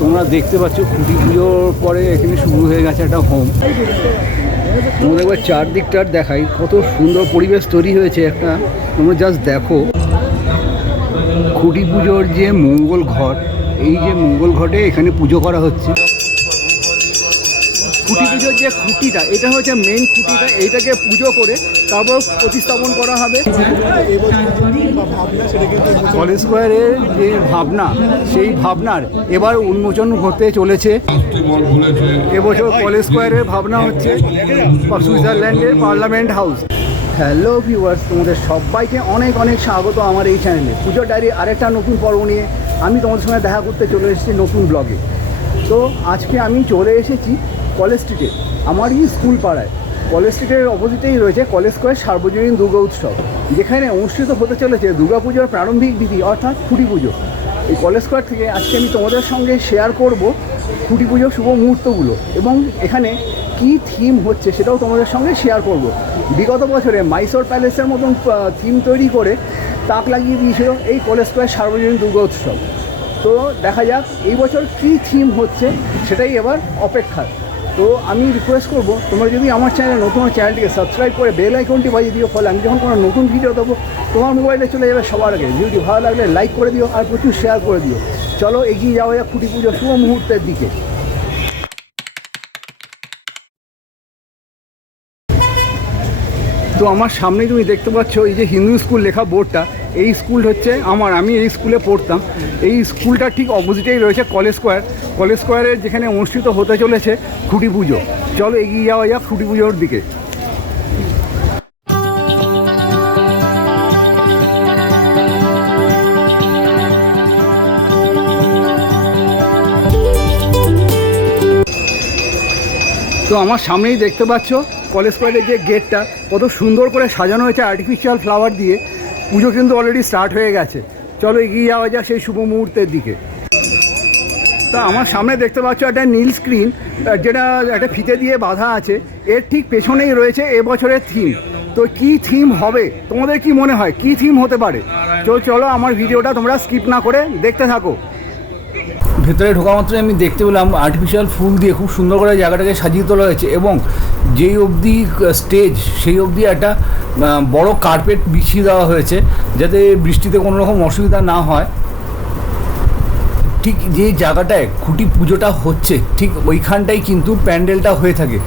তোমরা দেখতে পাচ্ছ খুঁটি পুজোর পরে এখানে শুরু হয়ে গেছে একটা হোম তোমাদের একবার চারদিকটার দেখাই, কত সুন্দর পরিবেশ তৈরি হয়েছে একটা। তোমরা জাস্ট দেখো। খুঁটি পুজোর যে মঙ্গল ঘট, এই যে মঙ্গল ঘটে এখানে পুজো করা হচ্ছে। খুঁটি পুজোর যে খুঁটিটা এটা হচ্ছে মেন খুঁটিটা এইটাকে পুজো করে তারপর প্রতিস্থাপন করা হবে। কলেজ স্কোয়ারের যে ভাবনা সেই ভাবনার এবার উন্মোচন হতে চলেছে। এবছর কলেজ স্কোয়ারের ভাবনা হচ্ছে সুইজারল্যান্ডের পার্লামেন্ট হাউস। হ্যালো ভিউয়ার্স তোমাদের সবাইকে অনেক অনেক স্বাগত আমার এই চ্যানেলে পুজো ডায়েরি আরেকটা নতুন পর্ব নিয়ে আমি তোমাদের সঙ্গে দেখা করতে চলে এসেছি নতুন ব্লগে তো আজকে আমি চলে এসেছি কলেজ স্ট্রিটে, আমারই স্কুল পাড়ায়। কলেজ স্ট্রিটের অপোজিটেই রয়েছে কলেজ স্কোয়ার সার্বজনীন দুর্গা উৎসব, যেখানে অনুষ্ঠিত হতে চলেছে দুর্গাপুজোর প্রারম্ভিক বিধি, অর্থাৎ খুঁটি পুজো। এই কলেজ স্কোয়ার থেকে আজকে আমি তোমাদের সঙ্গে শেয়ার করব খুঁটি পুজোর শুভ মুহূর্তগুলো এবং এখানে কি থিম হচ্ছে সেটাও তোমাদের সঙ্গে শেয়ার করব। বিগত বছরে মাইসোর প্যালেসের মতন থিম তৈরি করে তাক লাগিয়ে দিয়েছিল এই কলেজ স্কোয়ার সার্বজনীন দুর্গা উৎসব। তো দেখা যাক, এই বছর কী থিম হচ্ছে সেটাই এবার অপেক্ষা তো আমি রিকোয়েস্ট করব, তোমরা যদি আমার চ্যানেল নতুন চ্যানেলটিকে সাবস্ক্রাইব করে বেল আইকনটি বাজিয়ে দিও, ফলে আমি যখন কোনো নতুন ভিডিও দেবো, তোমার মোবাইলে চলে যাবে সবার আগে। ভিডিওটি ভালো লাগলে লাইক করে দিও আর প্রচুর শেয়ার করে দিও। চলো এগিয়ে যাওয়া যাক খুঁটি পুজো শুভ মুহূর্তের দিকে। তো আমার সামনে তুমি দেখতে পাচ্ছ এই যে হিন্দু স্কুল লেখা বোর্ডটা এই স্কুল হচ্ছে আমার, আমি এই স্কুলে পড়তাম। এই স্কুলটা ঠিক অপোজিটেই রয়েছে কলেজ স্কোয়ার কলেজ স্কোয়ারের যেখানে অনুষ্ঠিত হতে চলেছে খুঁটি পুজো। চলো এগিয়ে যাওয়া যাক খুঁটি পুজোর দিকে। তো আমার সামনেই দেখতে পাচ্ছ কলেজ স্কোয়ারের যে গেটটা কত সুন্দর করে সাজানো হয়েছে আর্টিফিশিয়াল ফ্লাওয়ার দিয়ে। পুজো কিন্তু অলরেডি স্টার্ট হয়ে গেছে। চলো এগিয়ে যাওয়া যাক সেই শুভ মুহূর্তের দিকে। তা আমার সামনে দেখতে পাচ্ছ একটা নীল স্ক্রিন যেটা একটা ফিতে দিয়ে বাধা আছে। এর ঠিক পেছনেই রয়েছে এবছরের থিম তো কি থিম হবে? তোমাদের কি মনে হয়? কি থিম হতে পারে? চলো চলো আমার ভিডিওটা তোমরা স্কিপ না করে দেখতে থাকো। ভেতরে ঢোকা মাত্রই আমি দেখতে পেলাম আর্টিফিশিয়াল ফুল দিয়ে খুব সুন্দর করে জায়গাটাকে সাজিয়ে তোলা হয়েছে এবং যেই অবধি স্টেজ সেই অবধি একটা বড় কার্পেট বিছিয়ে দেওয়া হয়েছে যাতে বৃষ্টিতে কোনো রকম অসুবিধা না হয়। ঠিক যে জায়গাটায় খুঁটি পুজোটা হচ্ছে, ঠিক ওইখানটাই কিন্তু প্যান্ডেলটা হয়ে থাকে।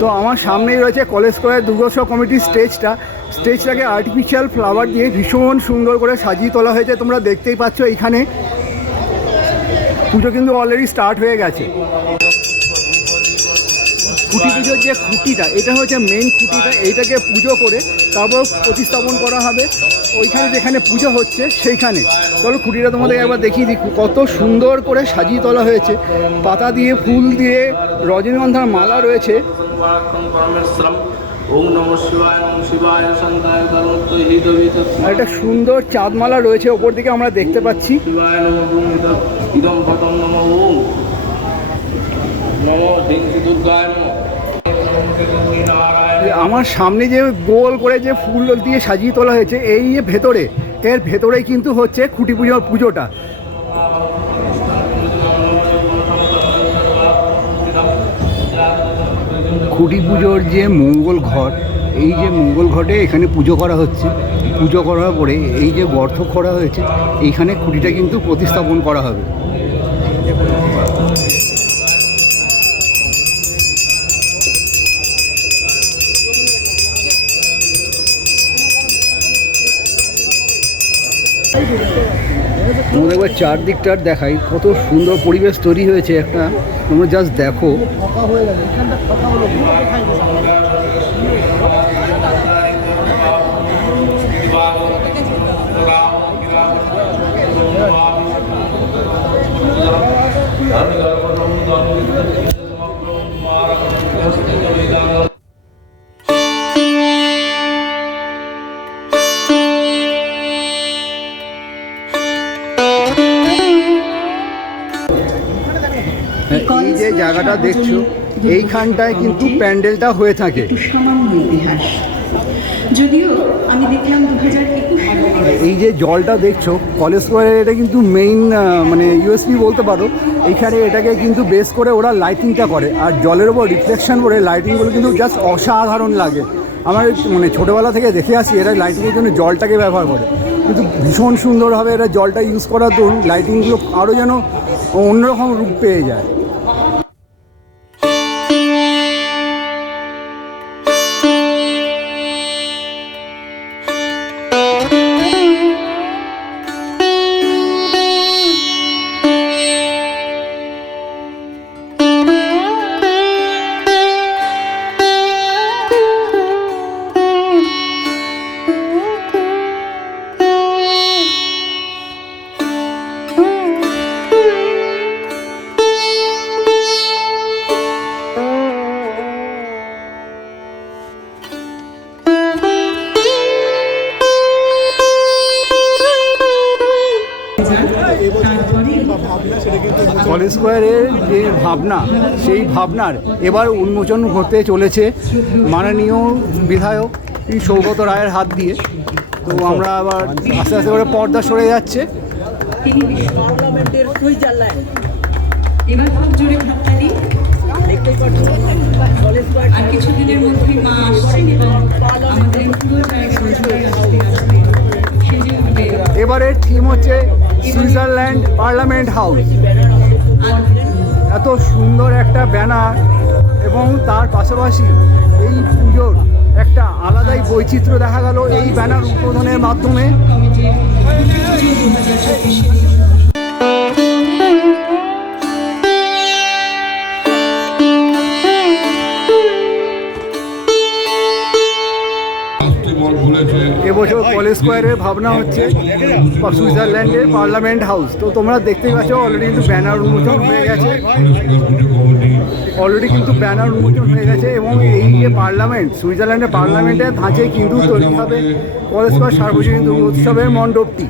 তো আমার সামনেই রয়েছে কলেজ স্কোয়ার দুর্গোৎসব কমিটির স্টেজটা। স্টেজটাকে আর্টিফিশিয়াল ফ্লাওয়ার দিয়ে ভীষণ সুন্দর করে সাজিয়ে তোলা হয়েছে, তোমরা দেখতেই পাচ্ছ এইখানে পুজো কিন্তু অলরেডি স্টার্ট হয়ে গেছে। খুঁটি পুজোর যে খুঁটিটা, এটা হচ্ছে মেন খুঁটিটা, এইটাকে পুজো করে তারপর প্রতিস্থাপন করা হবে। ওইখানে যেখানে পুজো হচ্ছে, সেইখানে। চলো খুঁটিটা তোমাদের একবার দেখিয়ে দিই, কত সুন্দর করে সাজিয়ে তোলা হয়েছে। পাতা দিয়ে, ফুল দিয়ে, রজনীগন্ধার মালা রয়েছে। একটা সুন্দর চাঁদমালা রয়েছে ওপর দিকে আমরা দেখতে পাচ্ছি। নম দুর্গায় আমার সামনে যে গোল করে যে ফুল দিয়ে সাজিয়ে তোলা হয়েছে, এই ভেতরে, এর ভেতরেই কিন্তু হচ্ছে খুঁটি পুজোর পুজোটা। খুঁটি পুজোর যে মঙ্গল ঘট, এই যে মঙ্গল ঘটে এখানে পুজো করা হচ্ছে। পুজো করার পরে এই যে গর্ত করা হয়েছে, এইখানে খুঁটিটা কিন্তু প্রতিস্থাপন করা হবে। চারদিকটার দেখাই কত সুন্দর পরিবেশ তৈরি হয়েছে একটা। তোমরা জাস্ট দেখো। যে জায়গাটা দেখছ এইখানটায় কিন্তু প্যান্ডেলটা হয়ে থাকে। ইতিহাস। যদিও আমি দেখলাম দু হাজার এই যে জলটা দেখছ কলেজ স্কোয়ারে এটা কিন্তু মেইন মানে ইউএসপি বলতে পারো এইখানে এটাকে কিন্তু বেস করে ওরা লাইটিংটা করে। আর জলের ওপর রিফ্লেকশন করে লাইটিংগুলো কিন্তু জাস্ট অসাধারণ লাগে। আমার মানে ছোটোবেলা থেকে দেখে আসি এরা লাইটিংয়ের জন্য জলটাকে ব্যবহার করে। কিন্তু ভীষণ সুন্দরভাবে এরা জলটা ইউজ করার দরুন লাইটিংগুলো আরও যেন অন্যরকম রূপ পেয়ে যায়। কলেজ স্কোয়ারের যে ভাবনা সেই ভাবনার এবার উন্মোচন হতে চলেছে মাননীয় বিধায়ক শ্রী সৌগত রায়ের হাত দিয়ে। তো আমরা আবার আস্তে আস্তে করে পর্দা সরে যাচ্ছে। আর কিছুদিনের মা আসছেন এবং আমাদের পুরো এবারের থিম হচ্ছে সুইজারল্যান্ড পার্লামেন্ট হাউস। এত সুন্দর একটা ব্যানার এবং তার পাশাপাশি এই পুজোর একটা আলাদাই বৈচিত্র্য দেখা গেল এই ব্যানার উদ্বোধনের মাধ্যমে। কলেজ স্কোয়ারের ভাবনা হচ্ছে সুইজারল্যান্ডের পার্লামেন্ট হাউস। তো তোমরা দেখতেই পাচ্ছ অলরেডি কিন্তু ব্যানার উন্মোচন হয়ে গেছে। অলরেডি কিন্তু ব্যানার উন্মোচন হয়ে গেছে এবং এই যে পার্লামেন্ট, সুইজারল্যান্ডের পার্লামেন্টের ধাঁচে কিন্তু তৈরি হবে কলেজ স্কোয়ার সার্বজনীন উৎসবের মণ্ডপটি।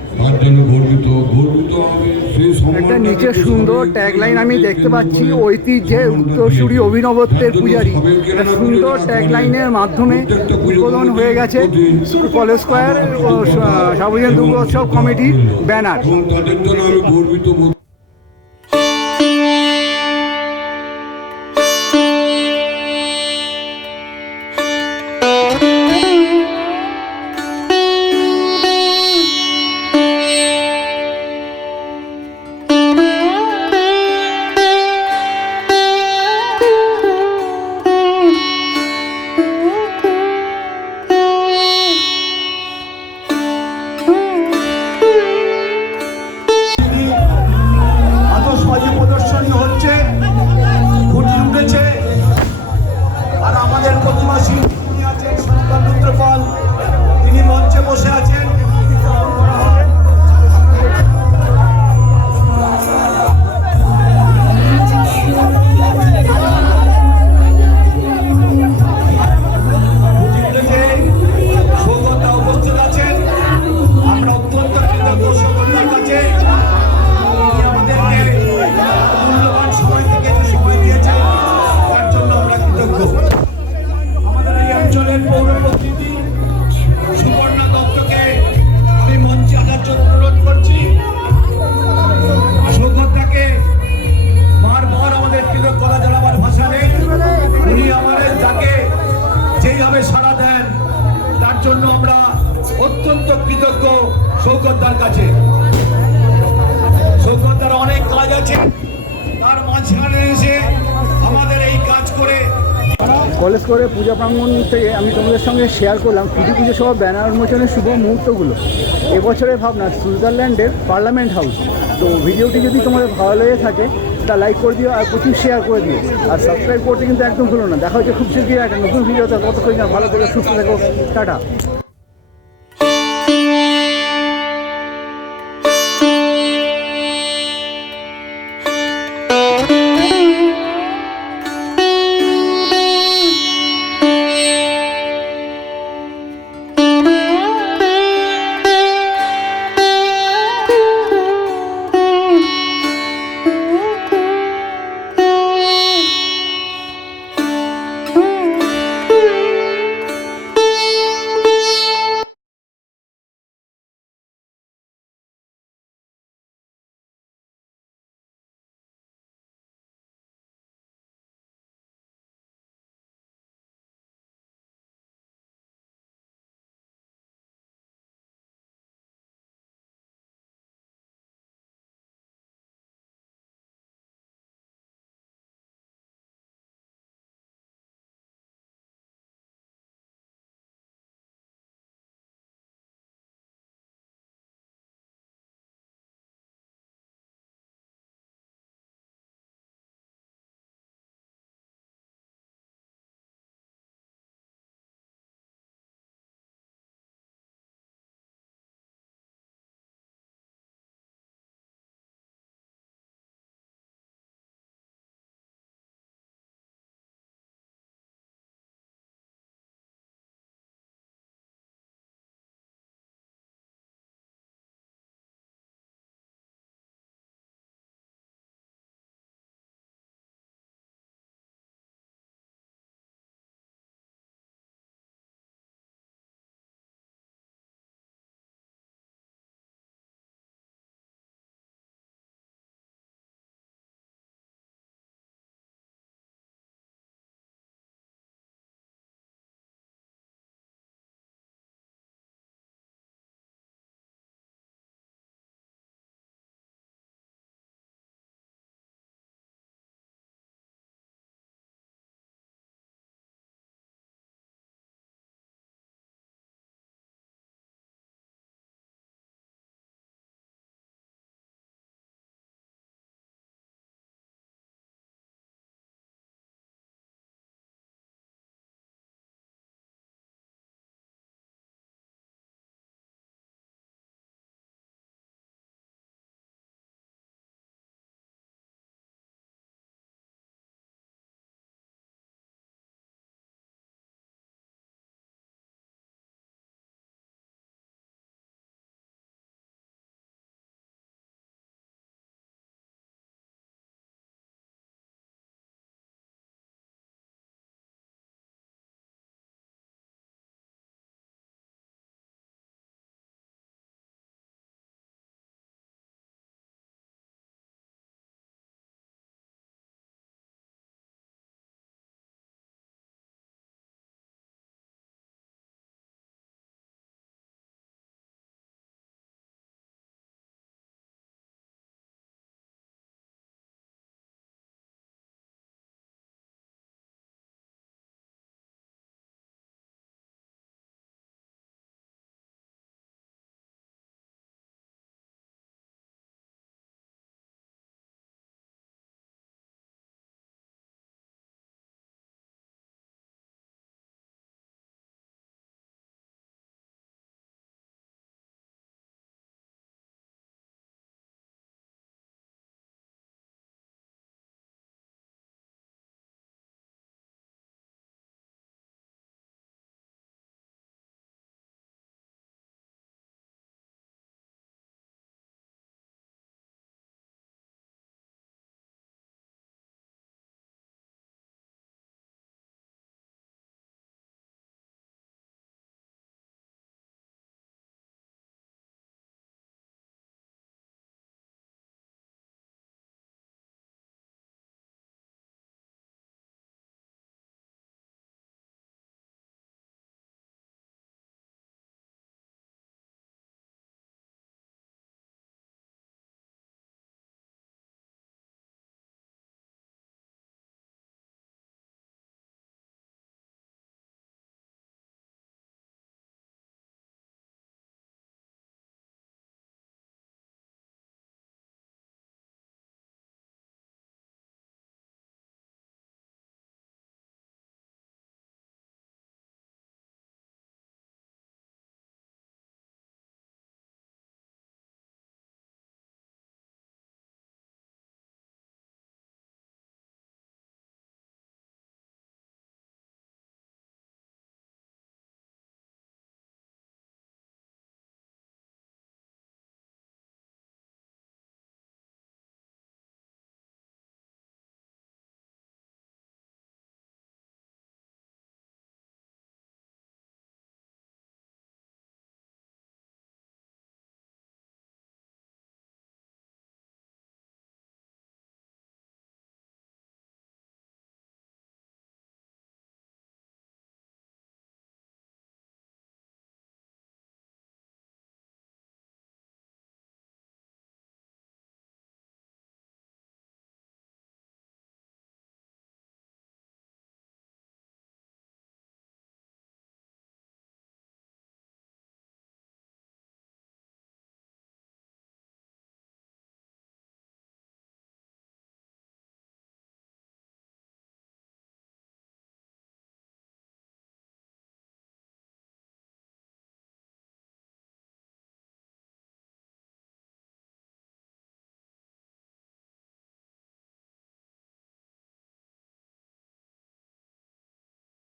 একটা নিচে সুন্দর ট্যাগলাইন আমি দেখতে পাচ্ছি ঐতিহ্যের উত্তরসূরি অভিনবত্বের পূজারী। সুন্দর ট্যাগলাইনের মাধ্যমে উদ্বোধন হয়ে গেছে কলেজ স্কোয়ার সার্বজনীন দুর্গোৎসব কমিটির ব্যানার। কৃতজ্ঞ সৌগতার কাছে। সৌগতার অনেক কাজ আছে। তার মাঝখানে এসে আমাদের এই কাজ করে। কলেজ করে পূজা প্রাঙ্গণ থেকে আমি তোমাদের সঙ্গে শেয়ার করলাম। কুটি পুজো সহ ব্যানার উন্মোচনের শুভ মুহূর্তগুলো। এবছরের ভাবনা, সুইজারল্যান্ডের পার্লামেন্ট হাউস। তো ভিডিওটি যদি তোমাদের ভালো লেগে থাকে, তা লাইক করে দিও আর প্রচুর শেয়ার করে দিও। আর সাবস্ক্রাইব করতে কিন্তু একদম ভুলো না। দেখা হচ্ছে খুব শীঘ্রই একটা নতুন ভিডিও ভিডিওতে। ততক্ষণ ভালো থেকে, সুস্থ থেকো। টাটা।